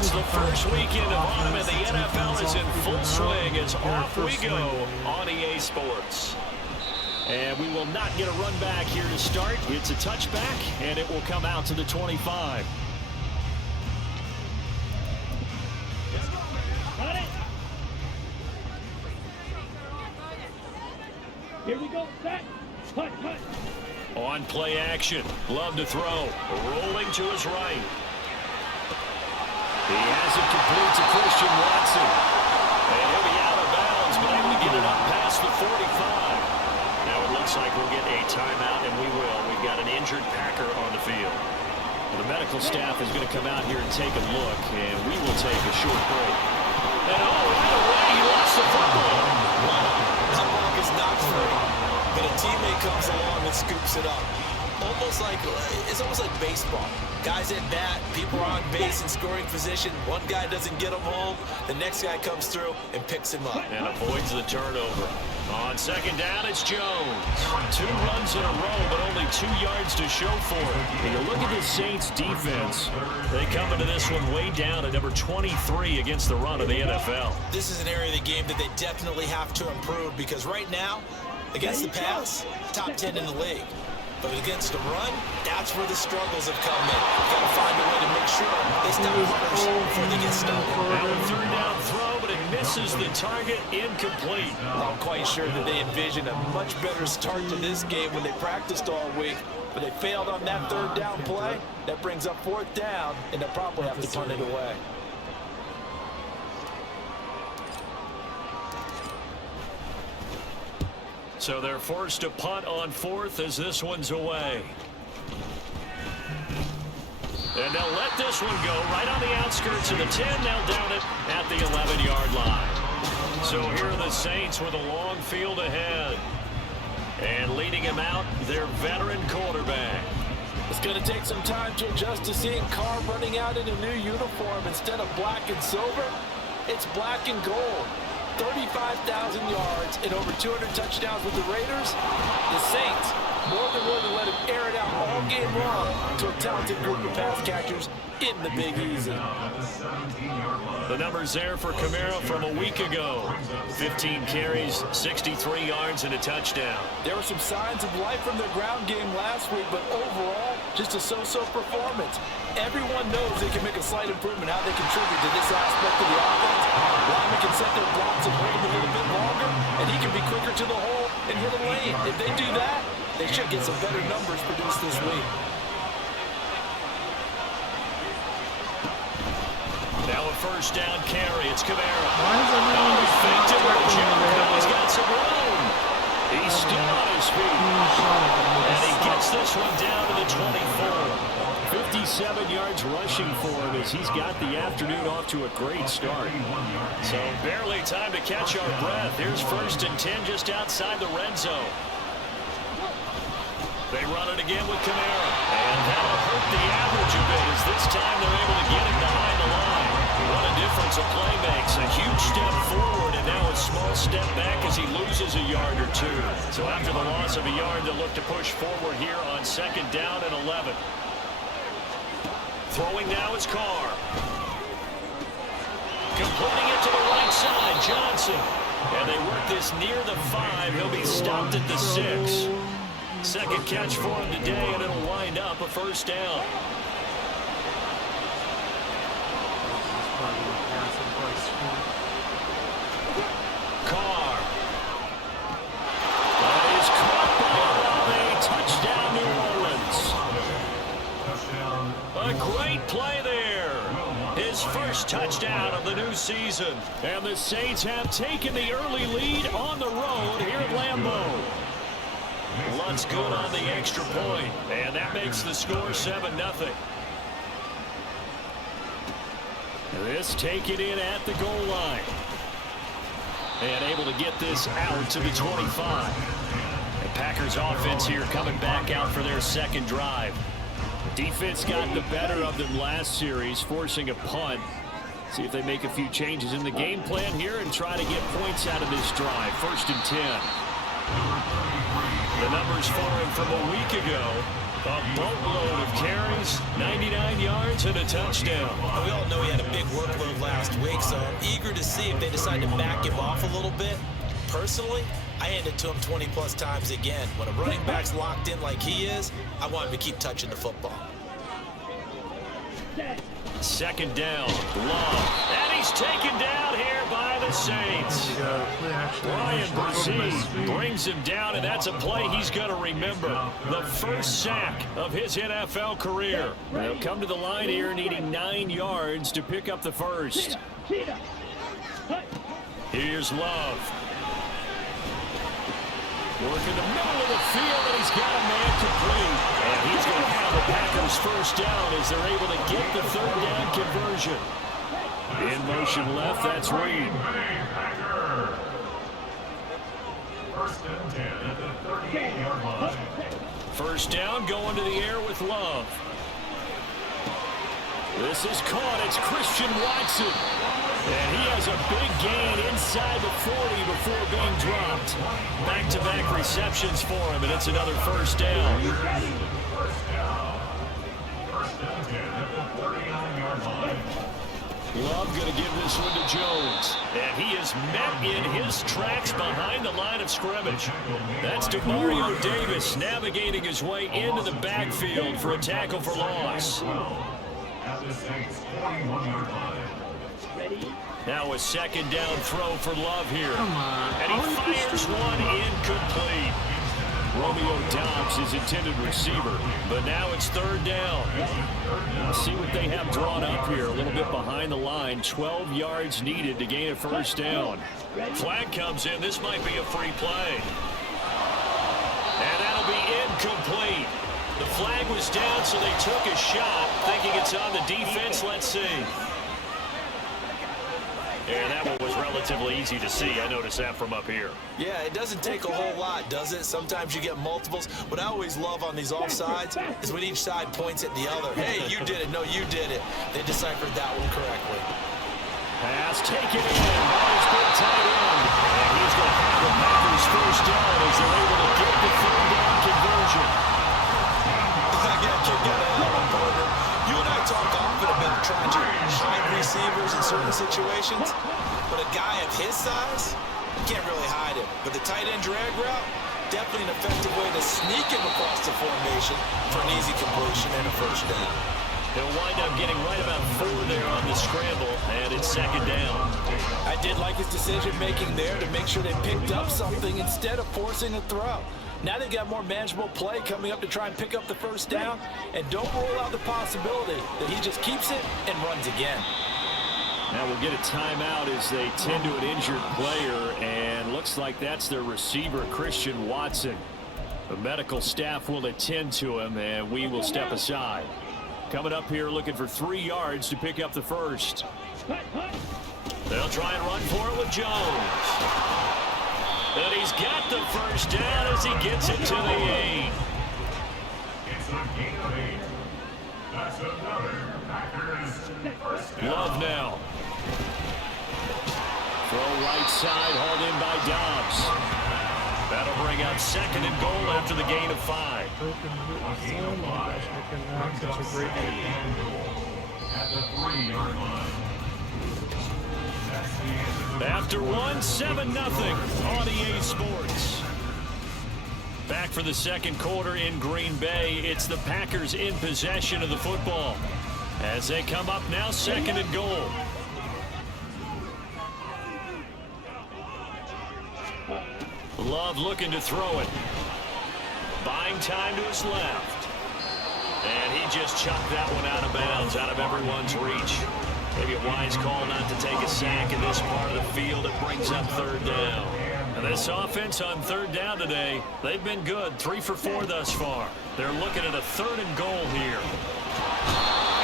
It's the first weekend of autumn, and the NFL is in full swing as off we go on EA Sports. And we will not get a run back here to start. It's a touchback, and it will come out to the 25. Here we go. Set. Hut. On play action. Love to throw. Rolling to his right. He has it complete to Christian Watson. And he'll be out of bounds, but able to get it up past the 45. Now it looks like we'll get a timeout, and we will. We've got an injured Packer on the field. The medical staff is going to come out here and take a look, and we will take a short break. And right away, he lost the football. That ball is not free, but a teammate comes along and scoops it up. It's almost like baseball. Guys at bat, people are on base in scoring position. One guy doesn't get him home. The next guy comes through and picks him up. And avoids the turnover. On second down, it's Jones. 2 runs in a row, but only 2 yards to show for it. And you look at the Saints defense. They come into this one way down at number 23 against the run of the NFL. This is an area of the game that they definitely have to improve because right now, against the pass, top 10 in the league. But against the run, that's where the struggles have come in. Got to find a way to make sure they stop runners before they get started. Now a third down throw, but it misses the target, incomplete. I'm quite sure that they envisioned a much better start to this game when they practiced all week, but they failed on that third down play. That brings up 4th down, and they'll probably have to punt it away. So they're forced to punt on 4th as this one's away. And they'll let this one go right on the outskirts of the 10. They'll down it at the 11-yard line. So here are the Saints with a long field ahead. And leading him out, their veteran quarterback. It's going to take some time to adjust to seeing Carr running out in a new uniform. Instead of black and silver, it's black and gold. 35,000 yards and over 200 touchdowns with the Raiders. The Saints more than willing to let him air it out all game long to a talented group of pass catchers in the Big Easy. The numbers there for Kamara from a week ago. 15 carries, 63 yards, and a touchdown. There were some signs of life from their ground game last week, but overall, just a so-so performance. Everyone knows they can make a slight improvement how they contribute to this aspect of the offense. Lyman can set their blocks and hold them a little bit longer, and he can be quicker to the hole and hit a lane. If they do that, they should get some better numbers produced this week. Now a first down carry. It's Kamara. Why is everyone He faked it with a jump. Now he's just got some room. He's still on his feet. And he gets this one down to the 24. 57 yards rushing for him as he's got the afternoon off to a great start. So barely time to catch our breath. Here's 1st and 10 just outside the red zone. They run it again with Kamara. And that'll hurt the average a bit as this time they're able to get him behind the line. What a difference a play makes. A huge step forward and now a small step back as he loses a yard or 2. So after the loss of a yard, they'll look to push forward here on 2nd down and 11. Throwing now is Carr. Completing it to the right side, Johnson. And they work this near the 5. He'll be stopped at the 6. Second catch for him today, and it'll wind up a first down. Carr. That is caught by Olave. Touchdown, New Orleans. A great play there. His first touchdown of the new season. And the Saints have taken the early lead on the road here at Lambeau. Lunt's good on the extra point, and that makes the score 7-0. This taken in at the goal line. And able to get this out to the 25. The Packers offense here coming back out for their second drive. Defense got the better of them last series, forcing a punt. See if they make a few changes in the game plan here and try to get points out of this drive. 1st and 10. The numbers for him from a week ago, a boatload of carries, 99 yards, and a touchdown. We all know he had a big workload last week, so I'm eager to see if they decide to back him off a little bit. Personally, I hand it to him 20-plus times again. When a running back's locked in like he is, I want him to keep touching the football. Second down, Love. And he's taken down here by the Saints. Ryan Brzee brings him down, and that's a play he's going to remember. The first sack of his NFL career. They'll come to the line here needing 9 yards to pick up the first. Here's Love. Working the middle of the field, and he's got a man complete. And he's going to have the Packers first down as they're able to get the third down conversion. In motion left, that's Reed. First and 10 at the 38-yard line. First down going to the air with Love. This is caught. It's Christian Watson. And he has a big gain inside the 40 before being dropped. Back-to-back receptions for him, and it's another first down. First and 10 at the 39-yard line. Love going to give this one to Jones. And he is met in his tracks behind the line of scrimmage. That's DeMario Davis navigating his way into the backfield for a tackle for loss. At the Saints' 41-yard line. Now a second down throw for Love here. And he fires one incomplete. Romeo Doubs is intended receiver, but now it's third down. Let's see what they have drawn up here. A little bit behind the line. 12 yards needed to gain a first down. Flag comes in. This might be a free play. And that'll be incomplete. The flag was down, so they took a shot, thinking it's on the defense. Let's see. And that one was relatively easy to see. I noticed that from up here. Yeah, it doesn't take a whole lot, does it? Sometimes you get multiples. What I always love on these offsides is when each side points at the other. Hey, you did it. No, you did it. They deciphered that one correctly. Pass taken in by his big tight end. And he's going to have the Packers first down as they're able to get the third down conversion. I got kicked out of that one, partner. You and I talk often about trying to hide receivers in certain situations, but a guy of his size, you can't really hide him. But the tight end drag route, definitely an effective way to sneak him across the formation for an easy completion and a first down. He'll wind up getting right about 4 there on the scramble, and it's second down. I did like his decision-making there to make sure they picked up something instead of forcing a throw. Now they've got more manageable play coming up to try and pick up the first down, and don't rule out the possibility that he just keeps it and runs again. Now we'll get a timeout as they tend to an injured player, and looks like that's their receiver, Christian Watson. The medical staff will attend to him, and we will step aside. Coming up here looking for 3 yards to pick up the first. They'll try and run for it with Jones. And he's got the first down as he gets it to the 8. It's a gain of 8. That's another Packers first down. Love now. Throw right side, hauled in by Doubs. That'll bring up second and goal after the gain of 5. At the 3-yard line. After one, 7-0 on EA Sports. Back for the second quarter in Green Bay. It's the Packers in possession of the football as they come up now second and goal. Love looking to throw it. Buying time to his left. And he just chucked that one out of bounds, out of everyone's reach. Maybe a wise call not to take a sack in this part of the field. It brings up third down. And this offense on third down today, they've been good. 3 for 4 thus far. They're looking at a third and goal here.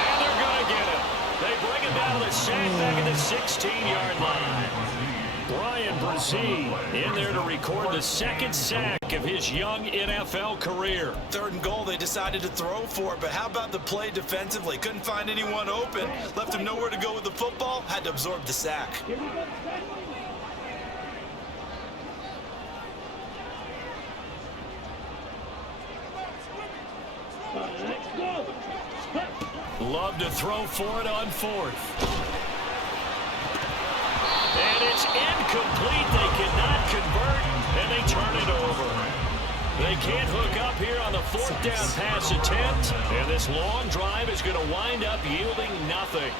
And they're going to get him. They bring him down to the sack back at the 16-yard line. Ryan Brzee in there to record the second sack of his young NFL career. Third and goal, they decided to throw for it, but how about the play defensively? Couldn't find anyone open, left him nowhere to go with the football, had to absorb the sack. Let's go. Love to throw for it on fourth. And it's incomplete. They cannot convert, and they turn it over. They can't hook up here on the fourth down pass attempt, and this long drive is going to wind up yielding nothing.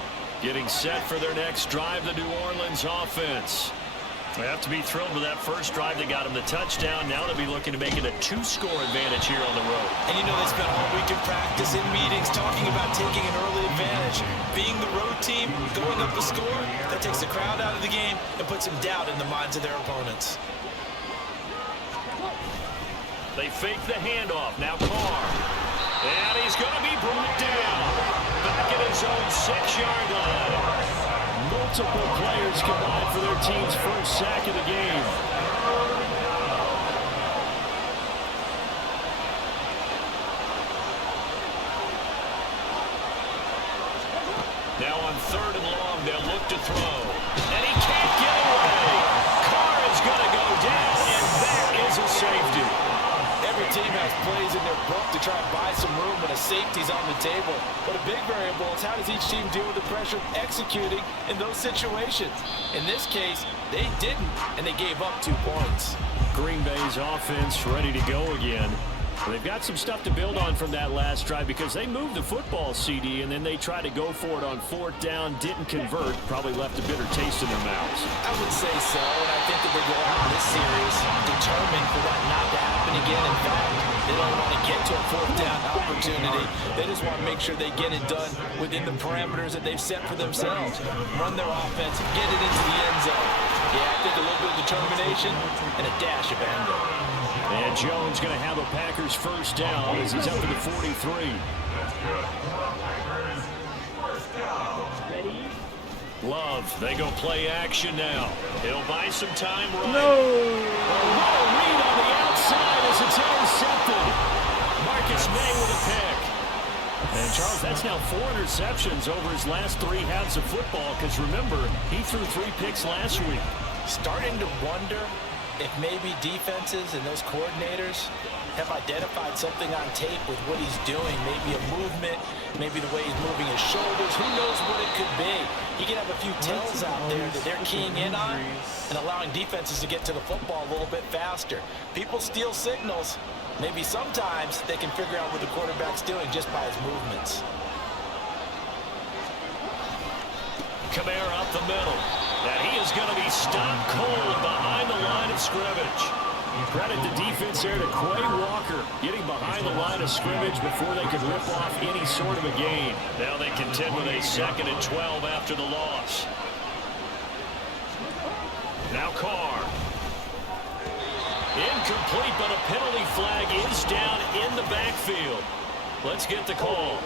Getting set for their next drive, the New Orleans offense. They have to be thrilled with that first drive that got them the touchdown. Now they'll be looking to make it a 2-score advantage here on the road. And you know they spent all week in practice, in meetings, talking about taking an early advantage. Being the road team, going up the score, that takes the crowd out of the game and puts some doubt in the minds of their opponents. They fake the handoff. Now Carr. And he's going to be brought down. Back at his own 6-yard line. Multiple players combined for their team's first sack of the game. Now on 3rd and long, they'll look to throw. And he can't get away. Carr is going to go down, and that is a safety. Every team has plays in their book to try and buy some room when a safety's on the table. But a big variable is how does each team deal with the pressure of executing in those situations. In this case, they didn't, and they gave up 2 points. Green Bay's offense ready to go again. They've got some stuff to build on from that last drive because they moved the football, CD, and then they tried to go for it on 4th down, didn't convert, probably left a bitter taste in their mouths. I would say so, and I think that they go out in this series determined for that not to happen again. In fact, they don't want to get to a 4th down opportunity. They just want to make sure they get it done within the parameters that they've set for themselves. Run their offense, get it into the end zone. Yeah, I think a little bit of determination and a dash of anger. And Jones going to have a Packers first down as he's up to the 43. Love, they go play action now. He'll buy some time right. No! What a read on the outside as it's intercepted. Marcus May with a pick. And Charles, that's now 4 interceptions over his last 3 halves of football because remember, he threw 3 picks last week. Starting to wonder if maybe defenses and those coordinators have identified something on tape with what he's doing, maybe a movement, maybe the way he's moving his shoulders, who knows what it could be. He could have a few tells out there that they're keying in on and allowing defenses to get to the football a little bit faster. People steal signals. Maybe sometimes they can figure out what the quarterback's doing just by his movements. Kamara up the middle. And he is going to be stopped cold behind the line of scrimmage. Credit the defense there to Quay Walker getting behind the line of scrimmage before they could rip off any sort of a gain. Now they contend with a 2nd and 12 after the loss. Now Carr. Incomplete, but a penalty flag is down in the backfield. Let's get the call.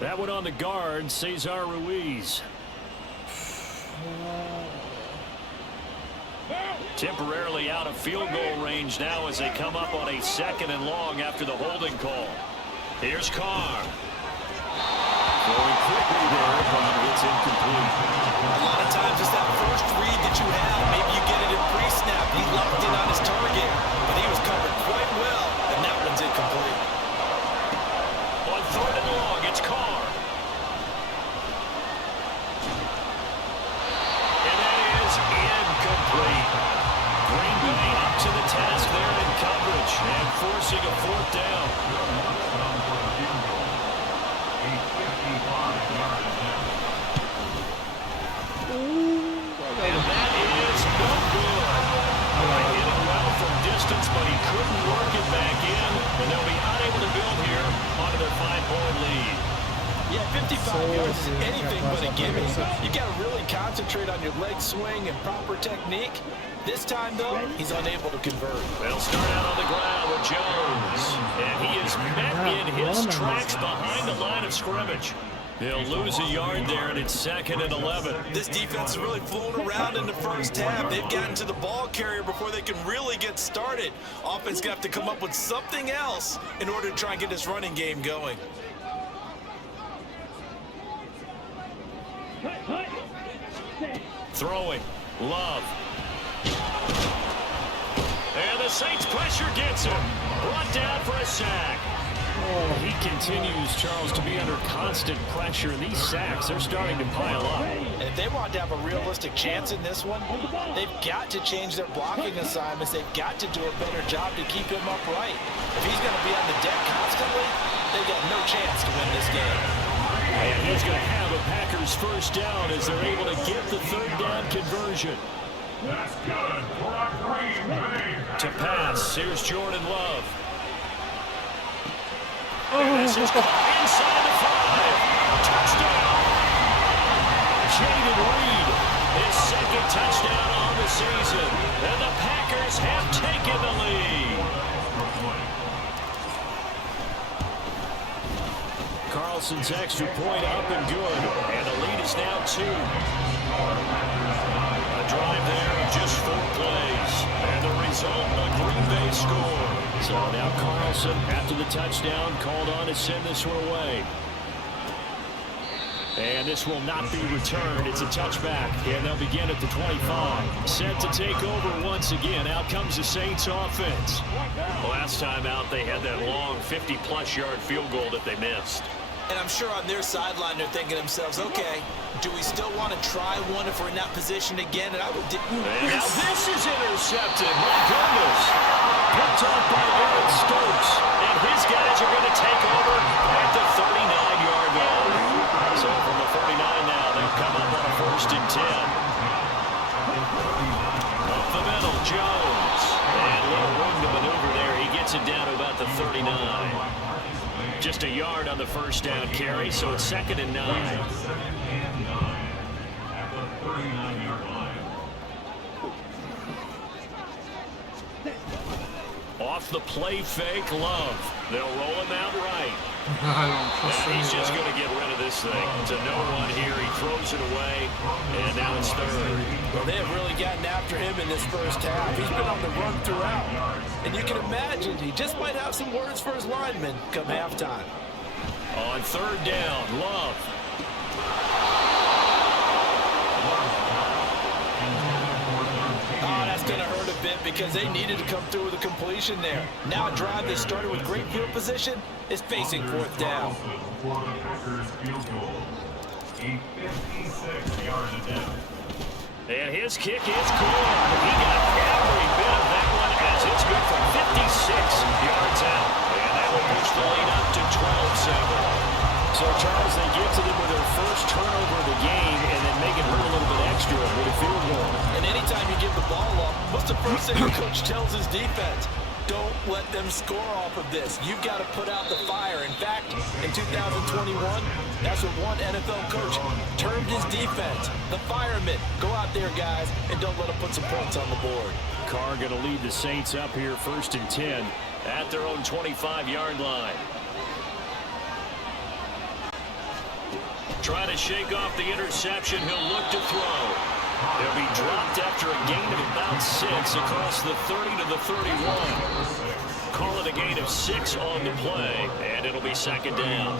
That one on the guard, Cesar Ruiz. Temporarily out of field goal range now as they come up on a 2nd and long after the holding call. Here's Carr. Going quickly there, but it's incomplete. A lot of times it's that first read that you have. Maybe you get it in pre-snap. He locked in on his target, but he was covered quite well, and that one's incomplete. On 3rd and long, it's Carr. And that is incomplete. Green Bay up to the task there in coverage and forcing a 4th down. And that is no good. They hit it well from distance, but he couldn't work it back in, and they'll be unable to build here onto their 5-point lead. Yeah, 55 yards is anything but a gimme. You got to really concentrate on your leg swing and proper technique. This time, though, he's unable to convert. They'll start out on the ground with Jones, and he is met in his tracks behind the line of scrimmage. They'll lose a yard there, and it's 2nd and 11. This defense has really flown around in the first half. They've gotten to the ball carrier before they can really get started. Offense going to have to come up with something else in order to try and get this running game going. Throwing. Love. And the Saints pressure gets him. Brought down for a sack. He continues, Charles, to be under constant pressure. And these sacks, they're starting to pile up. And if they want to have a realistic chance in this one, they've got to change their blocking assignments. They've got to do a better job to keep him upright. If he's going to be on the deck constantly, they've got no chance to win this game. And he's going to have a Packers first down as they're able to get the third down conversion. That's good for a Green Bay. To pass, here's Jordan Love. And this is inside the 5. Touchdown. Jaden Reed, his second touchdown on the season. And the Packers have taken the lead. Carlson's extra point up and good. And the lead is now 2. A drive there of just 4 plays. And the result, a Green Bay score. So now Carlson, after the touchdown, called on to send this one away. And this will not be returned. It's a touchback, and they'll begin at the 25. Set to take over once again. Out comes the Saints offense. Last time out, they had that long 50-plus yard field goal that they missed. And I'm sure on their sideline they're thinking to themselves, okay, do we still want to try one if we're in that position again? And I would. And now this is intercepted. My goodness. Picked off by Aaron Stokes. And his guys are going to take over at the 39-yard line. So from the 49 now, they'll come up on a 1st and 10. Up the middle, Jones. And a little room to maneuver there. He gets it down to about the 39. Just a yard on the first down carry, so it's 2nd and 9. At the 39-yard line. Off the play fake, Love. They'll roll him out right. And he's just going to get rid of this thing. To no one here. He throws it away, and now it's 3rd. Well, they have really gotten after him in this first half. He's been on the run throughout. And you can imagine he just might have some words for his linemen come halftime. On 3rd down, Love. Oh, that's going to hurt a bit because they needed to come through with a completion there. Now a drive that started with great field position is facing 4th down. For the Packers field goal. A 56-yard attempt. And his kick is good. He got every bit of that one as it's good from 56 yards out. And that will push the lead up to 12-7. So, Charles, they get to them with their first turnover of the game and then make it hurt a little bit extra with a field goal. And anytime you give the ball up, what's the first thing the coach tells his defense? Don't let them score off of this. You've got to put out the fire. In fact, in 2021, that's what one NFL coach termed his defense. The firemen. Go out there, guys, and don't let them put some points on the board. Carr going to lead the Saints up here 1st and 10 at their own 25-yard line. Try to shake off the interception. He'll look to throw. He'll be dropped after a gain of about 6 across the 30 to the 31. Call it a gain of 6 on the play, and it'll be 2nd down.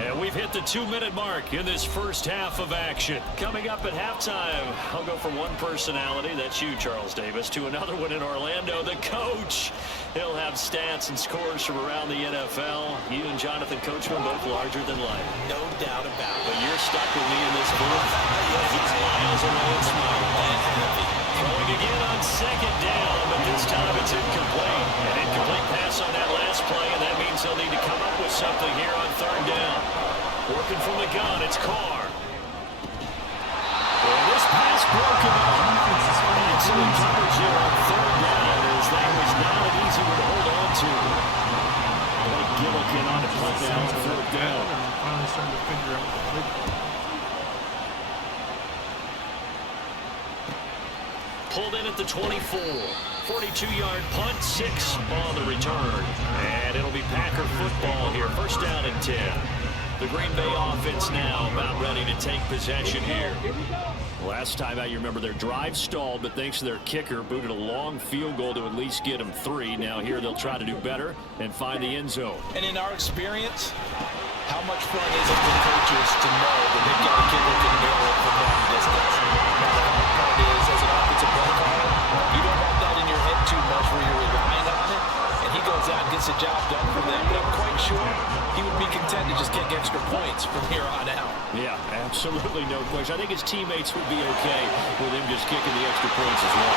And we've hit the 2-minute mark in this first half of action. Coming up at halftime, I'll go from one personality, that's you, Charles Davis, to another one in Orlando, the coach. He'll have stats and scores from around the NFL. You and Jonathan Coachman both larger than life. No doubt about it. But you're stuck with me in this booth. He's miles away and smiling. Throwing again on 2nd down, but this time it's incomplete. An incomplete pass on that last play, and that means they'll need to come up with something here on 3rd down. Working from the gun, it's Carr. And this pass broken up. And so he covers here on 3rd down, as that was not an easy one to hold on to. Blake Gillikin on the punt now on 4th down. Finally starting to figure out the play. Pulled in at the 24. 42-yard punt, 6 on the return. And it'll be Packer football here. 1st down and 10. The Green Bay offense now about ready to take possession here. Last time out, you remember their drive stalled, but thanks to their kicker, booted a long field goal to at least get them 3. Now here they'll try to do better and find the end zone. And in our experience, how much fun is it for coaches to know that they've got a kicker that can nail it from long distance? points from here on out. Yeah, absolutely no question. I think his teammates would be okay with him just kicking the extra points as well.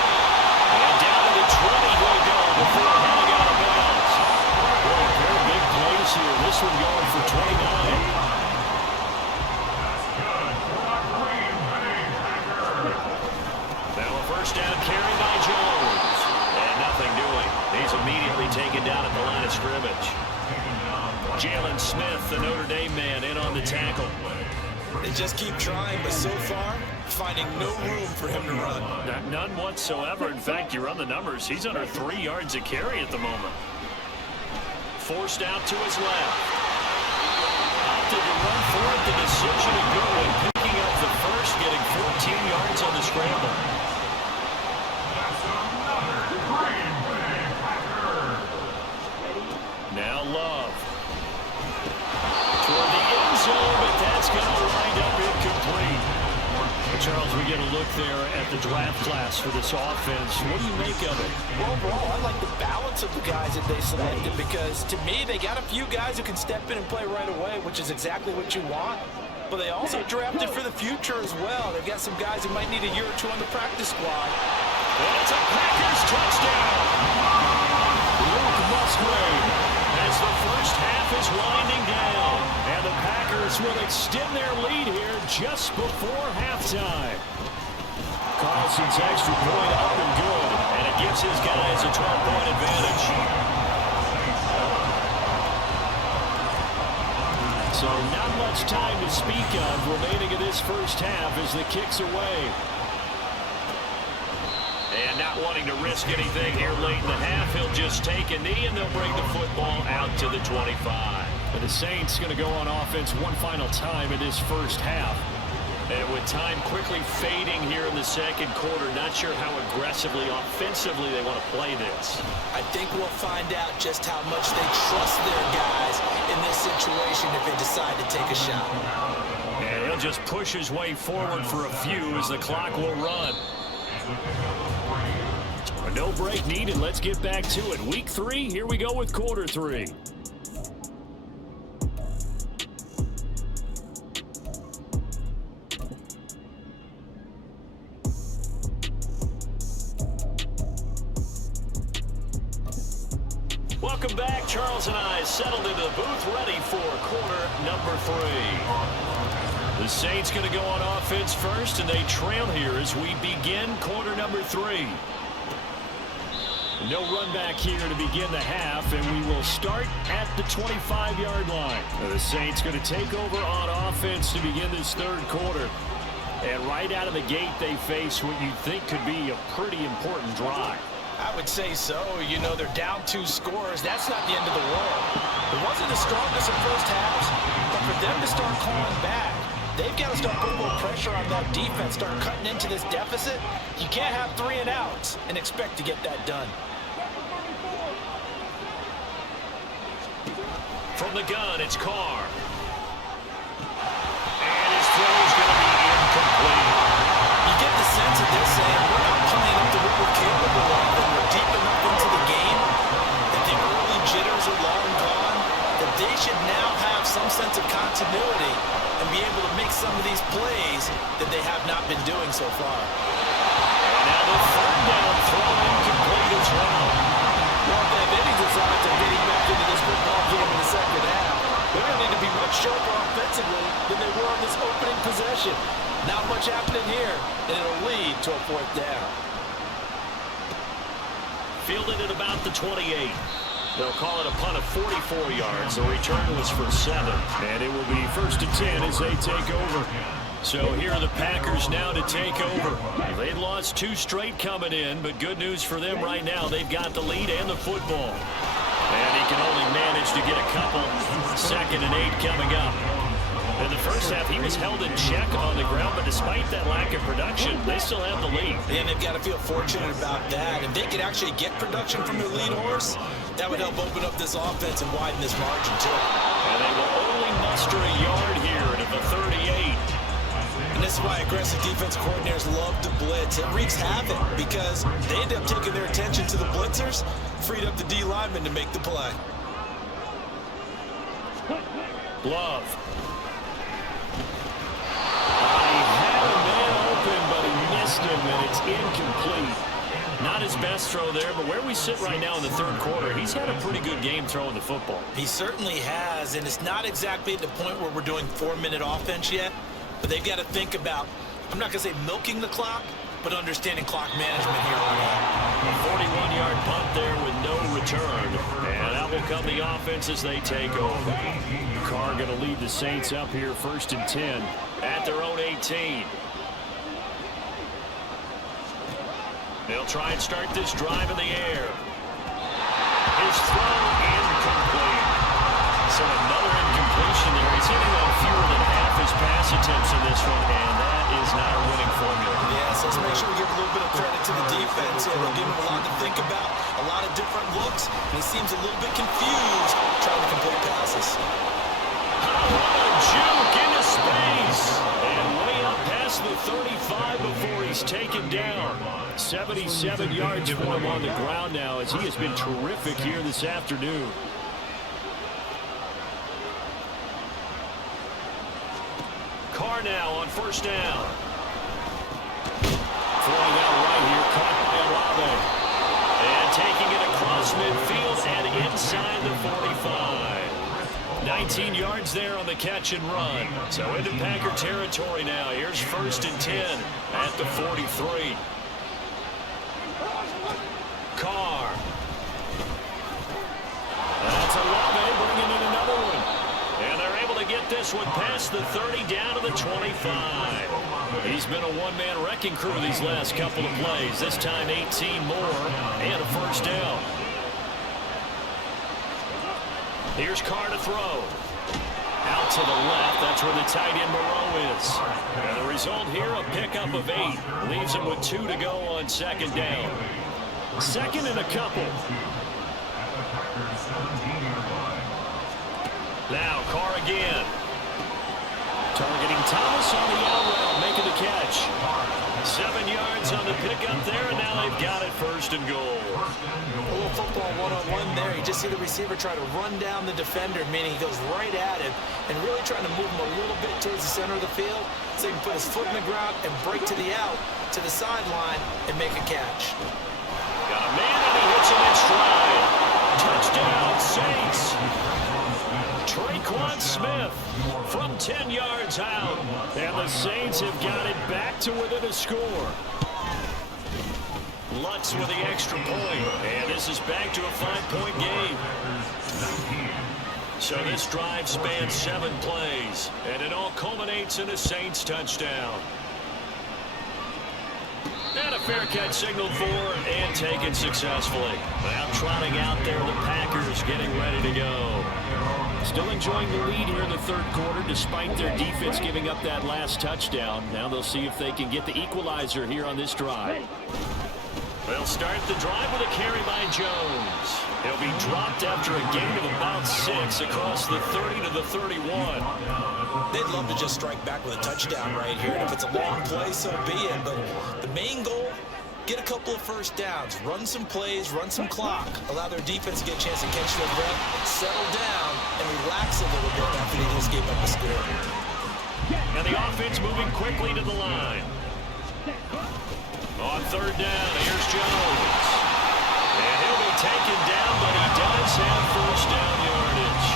And down to the 20 he'll go before heading out of bounds. Boy, a pair of big plays here. This one going for 29. Now a first down carry by Jones. And nothing doing. He's immediately taken down at the line of scrimmage. Jalen Smith, the Notre Dame man, in on the tackle. They just keep trying, but so far, finding no room for him to run. None whatsoever. In fact, you run the numbers. He's under 3 yards a carry at the moment. Forced out to his left. Opted to run for it. The decision a good one. Picking up the first, getting 14 yards on the scramble. Now Love. Toward the end zone, but that's going to wind up incomplete. Charles, we get a look there at the draft class for this offense. What do you make of it? Well, overall, I like the balance of the guys that they selected because, to me, they got a few guys who can step in and play right away, which is exactly what you want. But they also drafted for the future as well. They've got some guys who might need a year or two on the practice squad. And it's a Packers touchdown. Luke Musgrave as the first half is winding down. And the Packers will extend their lead here just before halftime. Carlson's extra point up and good. And it gives his guys a 12-point advantage. So not much time to speak of remaining in this first half as the kick's away. And not wanting to risk anything here late in the half, he'll just take a knee and they'll bring the football out to the 25. And the Saints going to go on offense one final time in this first half. And with time quickly fading here in the second quarter, not sure how aggressively, offensively they want to play this. I think we'll find out just how much they trust their guys in this situation if they decide to take a shot. And he'll just push his way forward for a few as the clock will run. No break needed. Let's get back to it. Week 3, here we go with quarter 3. Welcome back. Charles and I settled into the booth ready for quarter number 3. The Saints going to go on offense first, and they trail here as we begin quarter number 3. No run back here to begin the half, and we will start at the 25-yard line. Now the Saints going to take over on offense to begin this third quarter. And right out of the gate, they face what you think could be a pretty important drive. I would say so. You know, they're down 2 scores. That's not the end of the world. It wasn't the strongest in first halves, but for them to start calling back, they've got to start putting more pressure on that defense, start cutting into this deficit. You can't have 3 and outs and expect to get that done. From the gun, it's Carr. And his throw is going to be incomplete. You get the sense that they're saying, we're not playing up to what we're capable of, and we're deep enough into the game that the early jitters are long gone, that they should now have some sense of continuity and be able to make some of these plays that they have not been doing so far. And now the third down throw incomplete as well. Well, if they have any desire to getting back into this football game in the second half, they're going to need to be much sharper offensively than they were on this opening possession. Not much happening here, and it'll lead to a 4th down. Fielded at about the 28. They'll call it a punt of 44 yards. The return was for 7. And it will be 1st and 10 as they take over. So here are the Packers now to take over. They'd lost 2 straight coming in, but good news for them right now. They've got the lead and the football. And he can only manage to get a couple. 2nd and 8 coming up. In the first half, he was held in check on the ground, but despite that lack of production, they still have the lead. And they've got to feel fortunate about that. If they could actually get production from their lead horse, that would help open up this offense and widen this margin, too. And they will only muster a yard here to the 38. And this is why aggressive defense coordinators love to blitz. It wreaks havoc because they end up taking their attention to the blitzers, freed up the D lineman to make the play. Love. Not his best throw there, but where we sit right now in the third quarter, he's had a pretty good game throwing the football. He certainly has, and it's not exactly at the point where we're doing 4-minute offense yet, but they've got to think about, I'm not going to say milking the clock, but understanding clock management here on out. A 41-yard punt there with no return, and out will come the offense as they take over. Carr going to lead the Saints up here 1st and 10 at their own 18. They'll try and start this drive in the air. His throw incomplete. So another incompletion there. He's hitting on fewer than half his pass attempts in this one, and that is not a winning formula. Yeah, so let's make sure we give a little bit of credit to the defense here. They'll give him a lot to think about, a lot of different looks, and he seems a little bit confused trying to complete passes. What a juke into space. And way up past the 35 before he's taken down. 77 yards for him on the ground now as he has been terrific here this afternoon. Carr now on 1st down. Throwing out right here, caught by Olave. And taking it across midfield and inside the 45. 19 yards there on the catch and run. So into Packer territory now. Here's 1st and 10 at the 43. Carr. That's Olave bringing in another one. And they're able to get this one past the 30 down to the 25. He's been a one-man wrecking crew these last couple of plays. This time 18 more and a 1st down. Here's Carr to throw. Out to the left. That's where the tight end Moreau is. And the result here, a pickup of 8. Leaves him with 2 to go on 2nd down. 2nd and a couple. Now Carr again. Targeting Thomas on the out route, making the catch. 7 yards on the pickup there, and now they've got it 1st and goal. A little football one-on-one there. You just see the receiver try to run down the defender, meaning he goes right at him and really trying to move him a little bit towards the center of the field so he can put his foot in the ground and break to the out, to the sideline, and make a catch. Got a man, and he hits him in stride. Touchdown, Saints. Traquan Smith from 10 yards out. And the Saints have got it back to within a score. Lutz with the extra point. And this is back to a 5-point game. So this drive spans 7 plays. And it all culminates in a Saints touchdown. And a fair catch signaled for and taken successfully. Now trotting out there, the Packers getting ready to go. Still enjoying the lead here in the third quarter despite their defense giving up that last touchdown. Now they'll see if they can get the equalizer here on this drive. They'll start the drive with a carry by Jones. He'll be dropped after a gain of about 6 across the 30 to the 31. They'd love to just strike back with a touchdown right here. And if it's a long play, so be it. But the main goal, get a couple of 1st downs, run some plays, run some clock, allow their defense to get a chance to catch their breath, settle down, and relax a little bit after they just gave up a score. And the offense moving quickly to the line. On 3rd down, here's Jones. And he'll be taken down, but he does have 1st down yardage.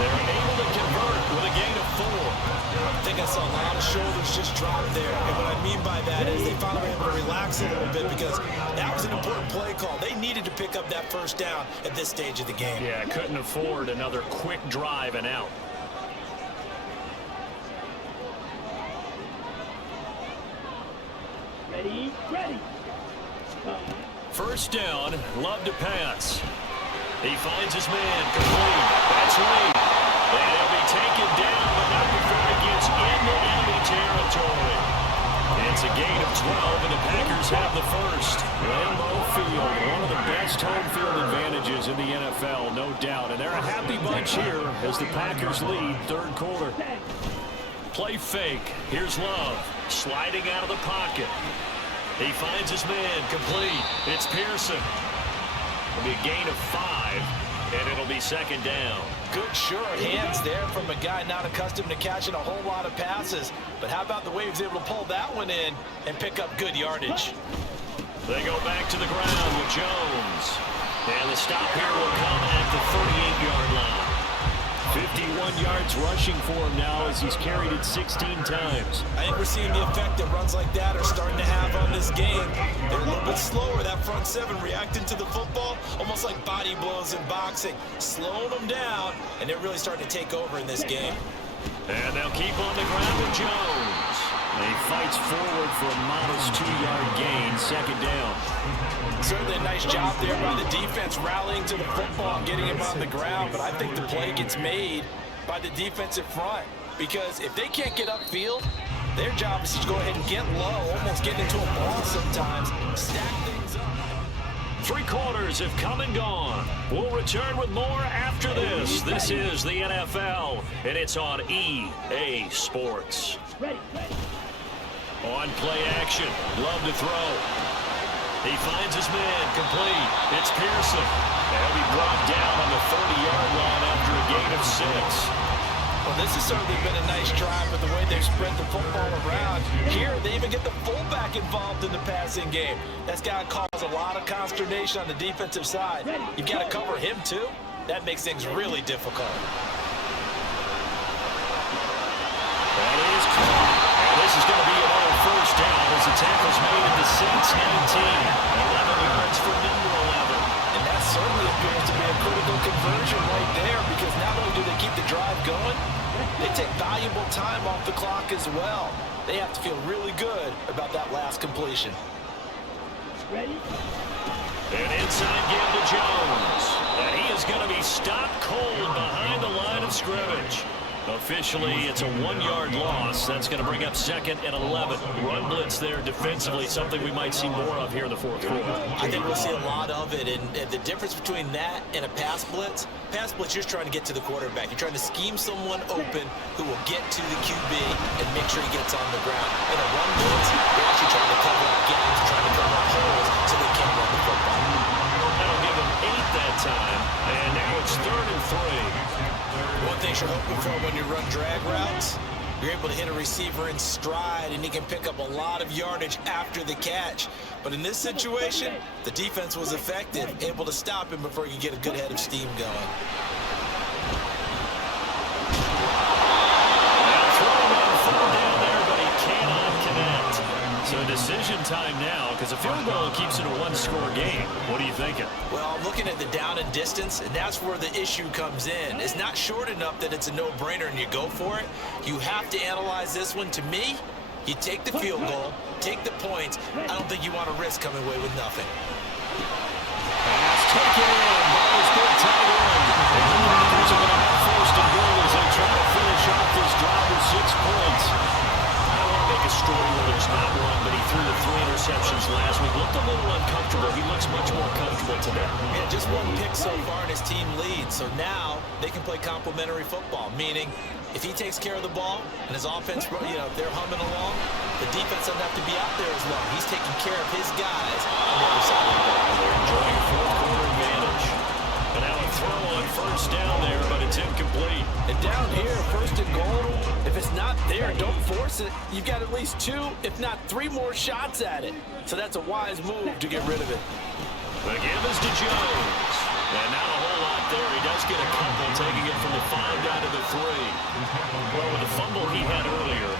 They're able to convert with a gain of 4. I think I saw a lot of shoulders just drop there. And what I mean by that is they finally were able to relax a little bit because that was an important play call. They needed to pick up that 1st down at this stage of the game. Yeah, couldn't afford another quick drive and out. Ready? 1st down, Love to pass. He finds his man, complete. That's Lee. And he'll be taken down, but not before he gets into enemy territory. It's a gain of 12, and the Packers have the 1st. Lambeau Field, one of the best home field advantages in the NFL, no doubt. And they're a happy bunch here as the Packers lead 3rd quarter. Play fake. Here's Love, sliding out of the pocket. He finds his man, complete. It's Pearson. It'll be a gain of 5, and it'll be 2nd down. Good sure hands there from a guy not accustomed to catching a whole lot of passes. But how about the way he was able to pull that one in and pick up good yardage? They go back to the ground with Jones. And the stop here will come at the 38-yard line. 51 yards rushing for him now as he's carried it 16 times. I think we're seeing the effect that runs like that are starting to have on this game. They're a little bit slower, that front seven reacting to the football, almost like body blows in boxing, slowing them down, and they're really starting to take over in this game. And they'll keep on the ground with Jones. He fights forward for a modest 2-yard gain, second down. Certainly a nice job there by the defense rallying to the football and getting him on the ground, but I think the play gets made by the defensive front because if they can't get upfield, their job is to go ahead and get low, almost get into a ball sometimes, stack things up. 3 quarters have come and gone. We'll return with more after this. This is the NFL, and it's on EA Sports. On play action, Love to throw. He finds his man, complete. It's Pearson. And he'll be brought down on the 30-yard line after a gain of 6. Well, this has certainly been a nice drive with the way they've spread the football around. Here, they even get the fullback involved in the passing game. That's got to cause a lot of consternation on the defensive side. You've got to cover him, too. That makes things really difficult. That is caught. And this is going to be another first down as the tackle's made at the Saints 19. 11 yards for number 11. And that certainly appears to be a critical conversion right there because not only do they keep the drive going, they take valuable time off the clock as well. They have to feel really good about that last completion. And inside give to Jones. And he is going to be stopped cold behind the line of scrimmage. Officially, it's a 1-yard loss. That's going to bring up 2nd and 11. Run blitz there defensively, something we might see more of here in the 4th quarter. I think we'll see a lot of it. And the difference between that and a pass blitz, you're just trying to get to the quarterback. You're trying to scheme someone open who will get to the QB and make sure he gets on the ground. In a run blitz, they're actually trying to cover up gaps, trying to cover up holes so they can't run the football. That'll give him 8 that time. And now it's 3rd and 3. One thing you're hoping for when you run drag routes, you're able to hit a receiver in stride and he can pick up a lot of yardage after the catch. But in this situation, the defense was effective, able to stop him before he could get a good head of steam going. Now throwing on 4th down there, but he cannot connect. So decision time now because a field goal keeps it a 1-score game. What are you thinking? Well, I'm looking at the down and distance, and that's where the issue comes in. It's not short enough that it's a no-brainer and you go for it. You have to analyze this one. To me, you take the field goal, take the points. I don't think you want to risk coming away with nothing. Pass taken in by his big tight end. And the Packers are going to have 1st and goal as they try to finish off this drive with 6 points. I don't want to make a story where there's not one, but he threw the 3 interceptions last week. Looked a little uncomfortable. He looks much more comfortable today. Yeah, just 1 pick so far and his team leads. So now they can play complementary football, meaning if he takes care of the ball and his offense, they're humming along, the defense doesn't have to be out there as long. He's taking care of his guys on the other side of the ball. They're enjoying 4th quarter advantage. And now a throw on 1st down there, but it's incomplete. And down here, 1st and goal, if it's not there, don't force it. You've got at least 2, if not 3 more shots at it. So that's a wise move to get rid of it. The give is to Jones. And not a whole lot there. He does get a couple, taking it from the 5 down to the 3. Well, with the fumble he had earlier,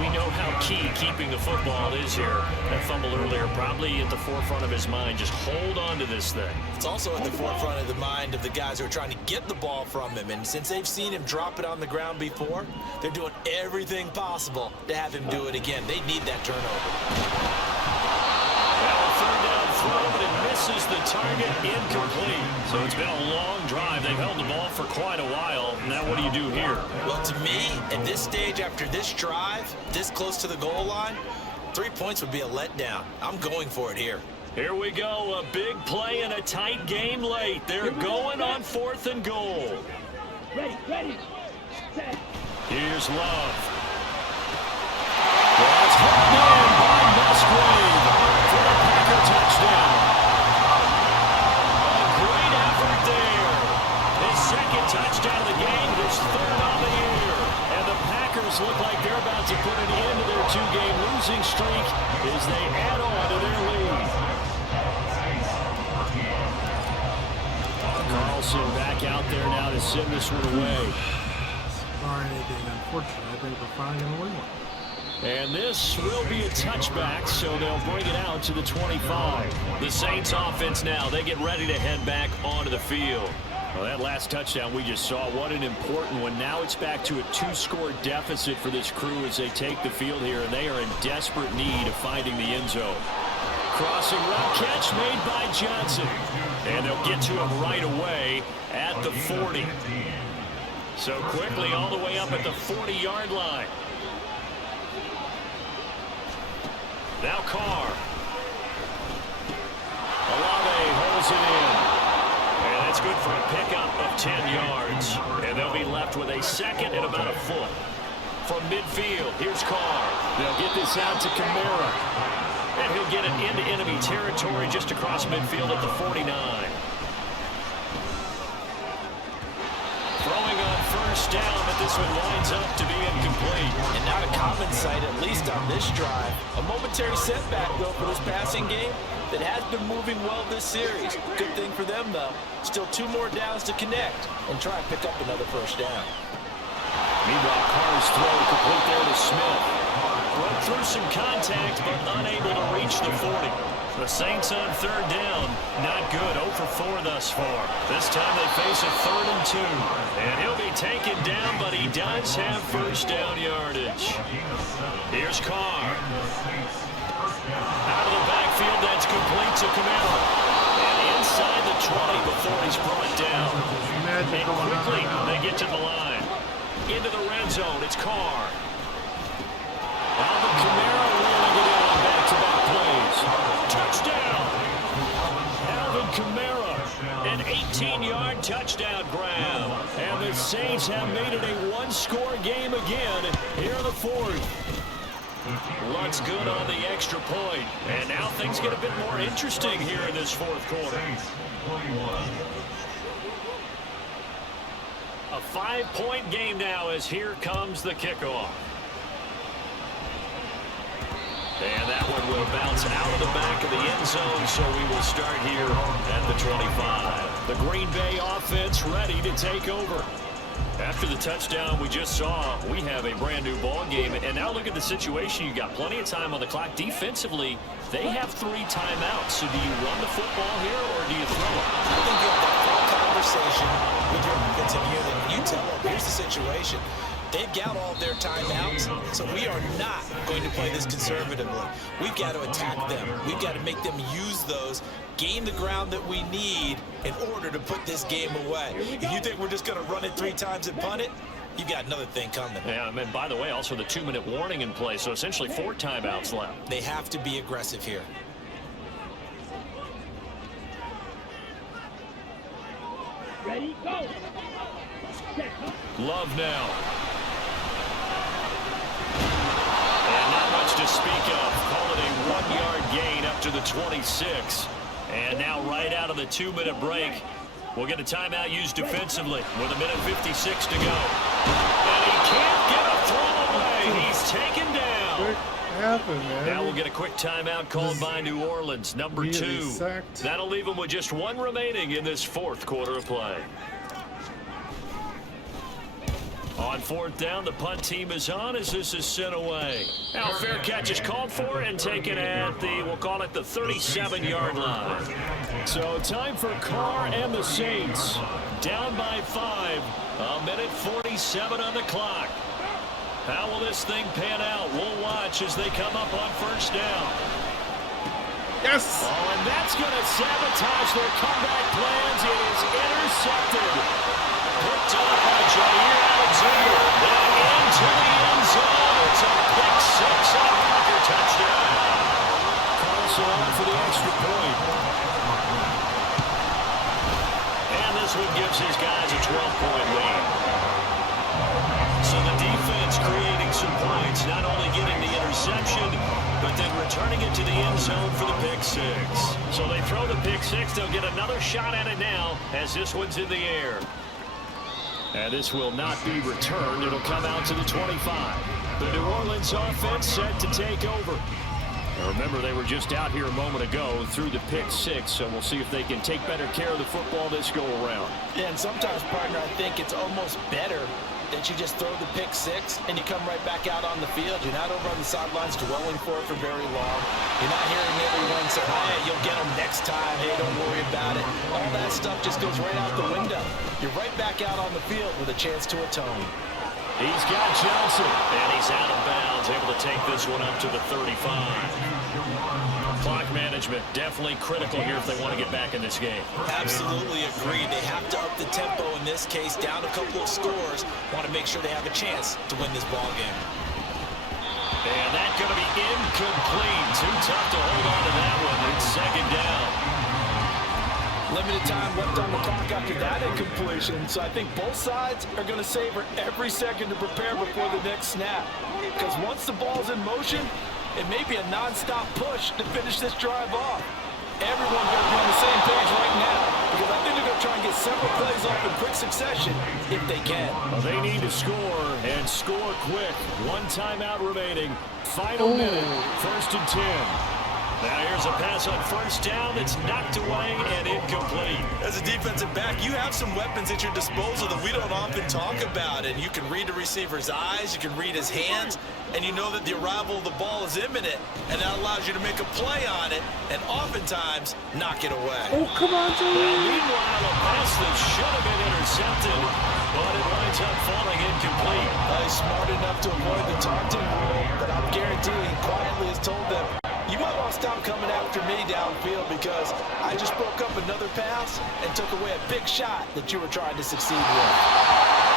we know how key keeping the football is here. That fumble earlier probably at the forefront of his mind. Just hold on to this thing. It's also at the forefront of the mind of the guys who are trying to get the ball from him. And since they've seen him drop it on the ground before, they're doing everything possible to have him do it again. They need that turnover. Well, 3rd down throw, but it misses the target, incomplete. So it's been a long drive. They've held the ball for quite a while. Now what do you do here? Well, to me, at this stage after this drive, this close to the goal line, 3 points would be a letdown. I'm going for it here. Here we go, a big play in a tight game late. They're going on 4th and goal. Ready, set. Here's Love. That's hauled in by Musgrave for a Packer touchdown. A great effort there. His 2nd touchdown of the game, his 3rd on the year. And the Packers look like they're about to put an end to their 2-game losing streak as they add on to their lead. Wilson back out there now to send this one away. Barring anything unfortunate, I think we're finally going to win one. And this will be a touchback, so they'll bring it out to the 25. The Saints offense now, they get ready to head back onto the field. Well, that last touchdown we just saw, what an important one. Now it's back to a 2-score deficit for this crew as they take the field here, and they are in desperate need of finding the end zone. Crossing route catch made by Johnson. And they'll get to him right away at the 40. So quickly all the way up at the 40-yard line. Now Carr. Olave holds it in. And that's good for a pickup of 10 yards. And they'll be left with a second and about a foot. From midfield, here's Carr. They'll get this out to Kamara. And he'll get it into enemy territory just across midfield at the 49. Throwing on first down, but this one winds up to be incomplete. And not a common sight, at least on this drive. A momentary setback, though, for this passing game that has been moving well this series. Good thing for them, though. Still 2 more downs to connect and try and pick up another first down. Meanwhile, Carr's throw complete there to Smith. Broke through some contact, but unable to reach the 40. The Saints on third down. Not good. 0 for 4 thus far. This time they face a 3rd and 2. And he'll be taken down, but he does have first down yardage. Here's Carr. Out of the backfield, that's complete to Kamara. And inside the 20 before he's brought down. And quickly, they get to the line. Into the red zone, it's Carr. Alvin Kamara rolling it in on back-to-back plays. Touchdown! Alvin Kamara, an 18-yard touchdown grab. And the Saints have made it a 1-score game again here in the 4th. Looks good on the extra point. And now things get a bit more interesting here in this 4th quarter. A 5-point game now as here comes the kickoff. And that one will bounce out of the back of the end zone, so we will start here at the 25. The Green Bay offense ready to take over. After the touchdown we just saw, we have a brand new ball game. And now look at the situation. You got plenty of time on the clock. Defensively, they have 3 timeouts. So do you run the football here or do you throw it? I think you have that full conversation with your defensive unit. You tell them, here's the situation. They've got all their timeouts, so we are not going to play this conservatively. We've got to attack them. We've got to make them use those, gain the ground that we need in order to put this game away. If you think we're just going to run it 3 times and punt it, you've got another thing coming. Yeah, and by the way, also the 2-minute warning in play, so essentially 4 timeouts left. They have to be aggressive here. Ready, go. Love now. And not much to speak of. Call it a 1-yard gain up to the 26. And now right out of the 2-minute break, we'll get a timeout used defensively with 1:56 to go. And he can't get a throw away. He's taken down. What happened, man? Now we'll get a quick timeout called by New Orleans, number 2. Sacked. That'll leave them with just 1 remaining in this 4th quarter of play. On 4th down, the punt team is on as this is sent away. Now fair catch is called for and taken at the, we'll call it the 37-yard line. So time for Carr and the Saints. Down by 5. 1:47 on the clock. How will this thing pan out? We'll watch as they come up on first down. Yes! Oh, and that's going to sabotage their comeback plans. It is intercepted. Picked up by Jair Alexander. And into the end zone. It's a pick 6 on Packer touchdown. Carlson on for the extra point. And this one gives his guys a 12-point lead. So the defense creating some points, not only getting the interception, but then returning it to the end zone for the pick 6. So they throw the pick 6. They'll get another shot at it now as this one's in the air. And this will not be returned. It'll come out to the 25. The New Orleans offense set to take over. Now remember, they were just out here a moment ago through the pick six, so we'll see if they can take better care of the football this go around. Yeah, and sometimes, partner, I think it's almost better that you just throw the pick six and you come right back out on the field. You're not over on the sidelines dwelling for it for very long. You're not hearing everyone say, hey, you'll get them next time. Hey, don't worry about it. All that stuff just goes right out the window. You're right back out on the field with a chance to atone. He's got Johnson, and he's out of bounds, able to take this one up to the 35. Clock management definitely critical here if they want to get back in this game. Absolutely agreed. They have to up the tempo in this case, down a couple of scores. Want to make sure they have a chance to win this ball game. And that's going to be incomplete. Too tough to hold on to that one. It's second down. Limited time left on the clock after that incompletion, so I think both sides are going to savor every second to prepare before the next snap. Because once the ball's in motion, it may be a non-stop push to finish this drive off. Everyone's going to be on the same page right now, because I think they're going to try and get several plays off in quick succession if they can. Well, they need to score, and score quick. One timeout remaining. Final minute, 1st and 10. Now here's a pass on first down that's knocked away and incomplete. As a defensive back, you have some weapons at your disposal that we don't often talk about. And you can read the receiver's eyes, you can read his hands, and you know that the arrival of the ball is imminent. And that allows you to make a play on it and oftentimes knock it away. Oh, come on, Joey. Well, meanwhile, a pass that should have been intercepted, but it winds up falling incomplete. He's smart enough to avoid the taunting rule, but I'm guaranteeing quietly has told them, you might want to stop coming after me downfield because I just broke up another pass and took away a big shot that you were trying to succeed with.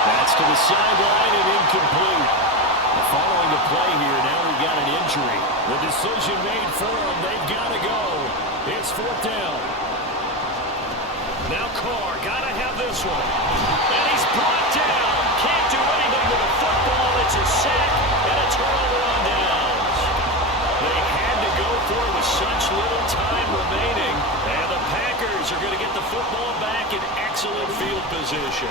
That's to the sideline and incomplete. Following the play here, now we've got an injury. The decision made for them. They've got to go. It's 4th down. Now Carr, got to have this one. And he's brought down. Can't do anything with a football. It's a sack and a turnover on downs. They had to go for it with such little time remaining. And the Packers are going to get the football back in excellent field position.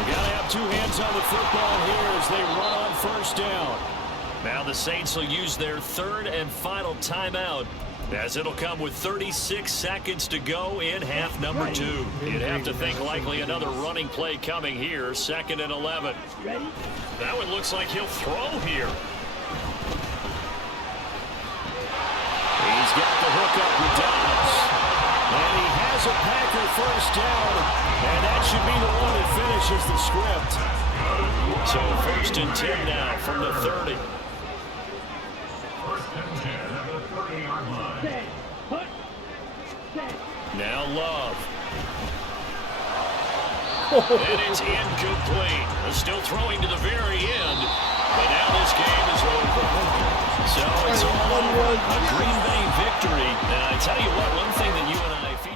We've got to have two hands on the football here as they run on first down. Now the Saints will use their third and final timeout, as it'll come with 36 seconds to go in half number 2. You'd have to think likely another running play coming here, 2nd and 11. That one looks like he'll throw here. He's got the hook up with Dobbs. And he has a Packer first down. And that should be the one that finishes the script. So 1st and 10 now from the 30. 1st and 10 at the 30-yard line. Now Love. And it's incomplete. Still throwing to the very end. But now this game is over. So it's all over. A Green Bay victory. And I tell you what, one thing that you and I feel